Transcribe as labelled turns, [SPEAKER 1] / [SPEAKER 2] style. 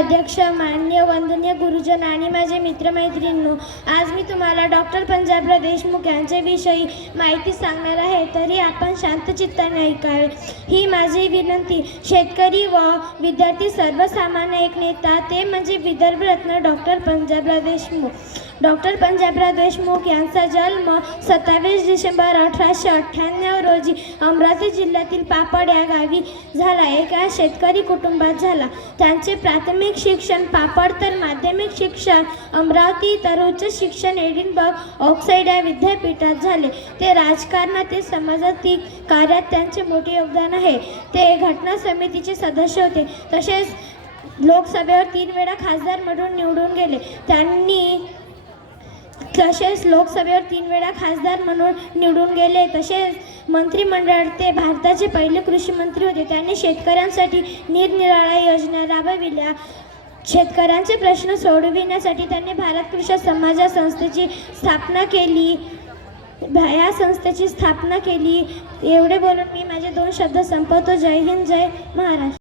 [SPEAKER 1] अध्यक्ष मान्य वंदनीय गुरुजन आणि माझे मित्रमैत्रिणींनो आज मी तुम्हाला डॉक्टर पंजाबराव देशमुख यांच्याविषयी माहिती सांगणार आहे. तरी आपण शांतचित्ताने ऐकावे. ही माझी विनंती. शेतकरी व विद्यार्थी सर्वसामान्य एक नेता ते म्हणजे विदर्भरत्न डॉक्टर पंजाबराव देशमुख. डॉक्टर पंजाबराव देशमुख यांचा जन्म सत्तावीस डिसेंबर अठराशे अठ्ठ्याण्णव रोजी अमरावती जिल्ह्यातील पापड या गावी झाला. एका शेतकरी कुटुंबात झाला. त्यांचे प्राथमिक शिक्षण पापड तर माध्यमिक शिक्षण अमरावती तर उच्च शिक्षण एडिनबर्ग ऑक्साईड या विद्यापीठात झाले. ते राजकारणातील समाजातील कार्यात त्यांचे मोठे योगदान आहे. ते घटना समितीचे सदस्य होते. तसेच लोकसभेवर तीन वेळा खासदार म्हणून निवडून गेले. त्यांनी तसेच लोकसभेवर तीन वेळा खासदार म्हणून निवडून गेले. तसेच मंत्रिमंडळ ते भारताचे पहिले कृषी मंत्री होते. त्यांनी शेतकऱ्यांसाठी निरनिराळ्या योजना राबविल्या. शेतकऱ्यांचे प्रश्न सोडविण्यासाठी त्यांनी भारत कृषी समाजा संस्थेची स्थापना केली. या संस्थेची स्थापना केली. एवढे बोलून मी माझे दोन शब्द संपवतो. जय हिंद जय महाराष्ट्र.